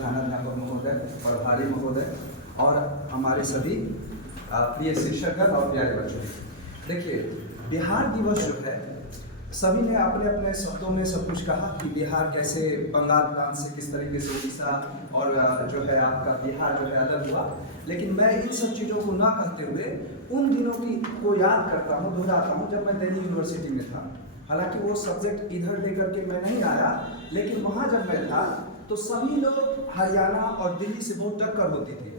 प्रधानाध्यापक महोदय, प्रभारी महोदय और हमारे सभी प्रिय शिक्षकगण और प्यारे बच्चों, देखिए बिहार दिवस जो है, सभी ने अपने अपने शब्दों में सब कुछ कहा कि बिहार कैसे बंगाल प्रांत से किस तरीके से उड़ीसा और जो है आपका बिहार जो है अलग हुआ। लेकिन मैं इन सब चीज़ों को ना कहते हुए उन दिनों को याद करता हूँ, दोहराता हूँ जब मैं दिल्ली यूनिवर्सिटी में था। हालांकि वो सब्जेक्ट इधर लेकर के मैं नहीं आया, लेकिन वहाँ जब मैं था तो सभी लोग हरियाणा और दिल्ली से बहुत टक्कर होती थी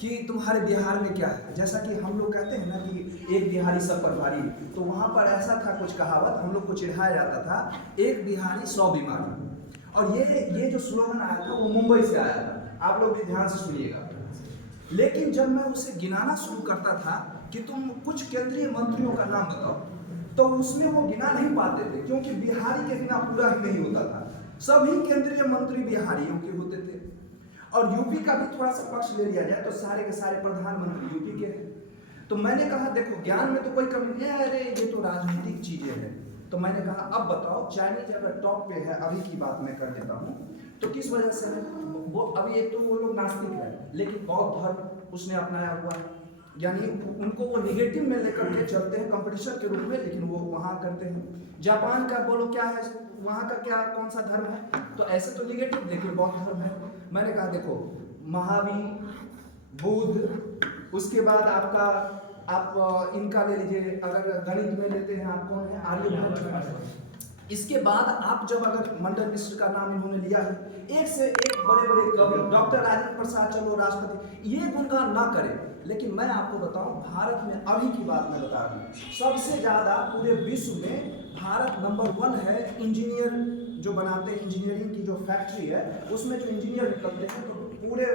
कि तुम्हारे बिहार में क्या है। जैसा कि हम लोग कहते हैं ना कि एक बिहारी सब पर भारी, तो वहाँ पर ऐसा था कुछ कहावत, हम लोग को चिढ़ाया जाता था, एक बिहारी 100 बीमारी। और ये जो स्लोगन आया था वो मुंबई से आया था, आप लोग भी ध्यान से सुनिएगा। लेकिन जब मैं उसे गिनाना शुरू करता था कि तुम कुछ केंद्रीय मंत्रियों का नाम बताओ, तो उसमें वो गिना नहीं पाते थे, क्योंकि बिहारी के बिना पूरा ही नहीं होता था। सभी केंद्रीय मंत्री बिहारियों के होते थे। और यूपी का भी थोड़ा सा पक्ष ले लिया जाए तो सारे के सारे प्रधानमंत्री यूपी के हैं। तो मैंने कहा देखो ज्ञान में तो कोई कमी नहीं है, अरे ये तो राजनीतिक चीजें हैं। तो मैंने कहा अब बताओ चाइनीज अगर टॉप पे है, अभी की बात मैं कर देता हूँ, तो किस वजह से है वो? अभी एक तो वो लोग नास्तिक है, लेकिन बौद्ध धर्म उसने अपनाया हुआ है, यानी उनको वो निगेटिव में लेकर के चलते हैं कंपटीशन के रूप में, लेकिन वो वहाँ करते हैं। जापान का बोलो क्या है, वहाँ का क्या कौन सा धर्म है, तो ऐसे तो निगेटिव देखिए बौद्ध धर्म है। मैंने कहा देखो महावीर, बुद्ध, उसके बाद आपका आप इनका ले लीजिए, अगर गणित में लेते हैं आप कौन है, आर्यभट्ट। इसके बाद आप जब अगर मंडन मिश्र का नाम इन्होंने लिया है, एक से एक बड़े बड़े कवि, डॉक्टर राजेंद्र प्रसाद, चलो राष्ट्रपति, ये गुणगान ना करें। लेकिन मैं आपको बताऊं भारत में अभी की बात मैं बता रहा हूँ, सबसे ज्यादा पूरे विश्व में भारत नंबर 1 है। इंजीनियर जो बनाते हैं, इंजीनियरिंग की जो फैक्ट्री है उसमें जो इंजीनियर निकलते हैं, तो पूरे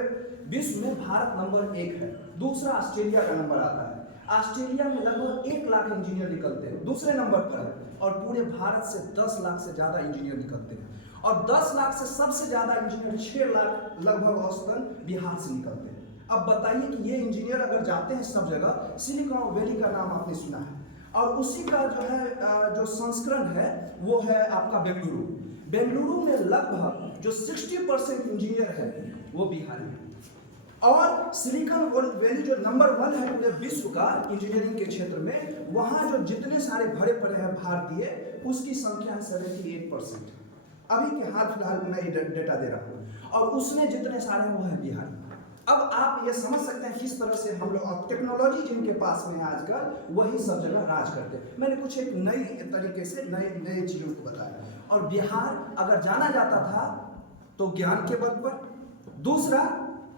विश्व में भारत नंबर 1 है। दूसरा ऑस्ट्रेलिया का नंबर आता है, ऑस्ट्रेलिया में लगभग 1 लाख इंजीनियर निकलते हैं, दूसरे नंबर पर है। और पूरे भारत से 10 लाख से ज्यादा इंजीनियर निकलते हैं, और 10 लाख से सबसे ज्यादा इंजीनियर 6 लाख लगभग औसतन बिहार से निकलते हैं। अब बताइए कि ये इंजीनियर अगर जाते हैं सब जगह, सिलिकॉन वैली का नाम आपने सुना है, और उसी का जो है जो संस्करण है वो है आपका बेंगलुरु। बेंगलुरु में लगभग जो 60% इंजीनियर है वो बिहारी है। और सिलिकॉन वैली जो नंबर 1 है पूरे विश्व का इंजीनियरिंग के क्षेत्र में, वहाँ जो जितने सारे भरे पड़े हैं भारतीय, उसकी संख्या है 78%। अभी के हाल फिलहाल मैं डेटा दे रहा हूँ, और उसमें जितने सारे वो है बिहार। अब आप ये समझ सकते हैं किस तरह से हम लोग, अब टेक्नोलॉजी जिनके पास में है आजकल, वही सब जगह राज करते हैं। मैंने कुछ एक नई तरीके से नए चीजों को बताया। और बिहार अगर जाना जाता था तो ज्ञान के बल पर, दूसरा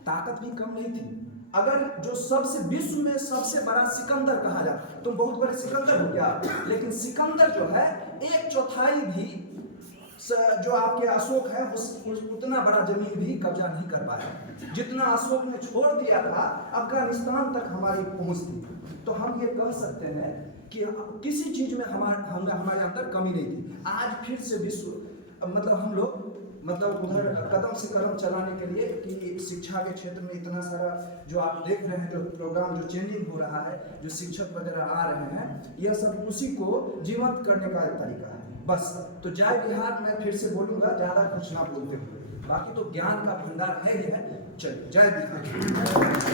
ताकत भी कम नहीं थी। अगर जो सबसे विश्व में सबसे बड़ा सिकंदर कहा जाता, तुम बहुत बड़े सिकंदर हो क्या, लेकिन सिकंदर जो है 1/4 भी जो आपके अशोक है उतना बड़ा जमीन भी कब्जा नहीं कर पाया जितना अशोक ने छोड़ दिया था। अफगानिस्तान तक हमारी पहुंच थी। तो हम ये कह सकते हैं कि किसी चीज में हमारे अंदर कमी नहीं थी। आज फिर से विश्व मतलब हम लोग उधर कदम से कदम चलाने के लिए कि शिक्षा के क्षेत्र में इतना सारा जो आप देख रहे हैं, जो प्रोग्राम जो चेंजिंग हो रहा है, जो शिक्षक वगैरह आ रहे हैं, यह सब उसी को जीवंत करने का एक तरीका है। बस तो जय बिहार मैं फिर से बोलूंगा, ज्यादा कुछ ना बोलते हुए, बाकी तो ज्ञान का भंडार है ही है। चलिए जय बिहार।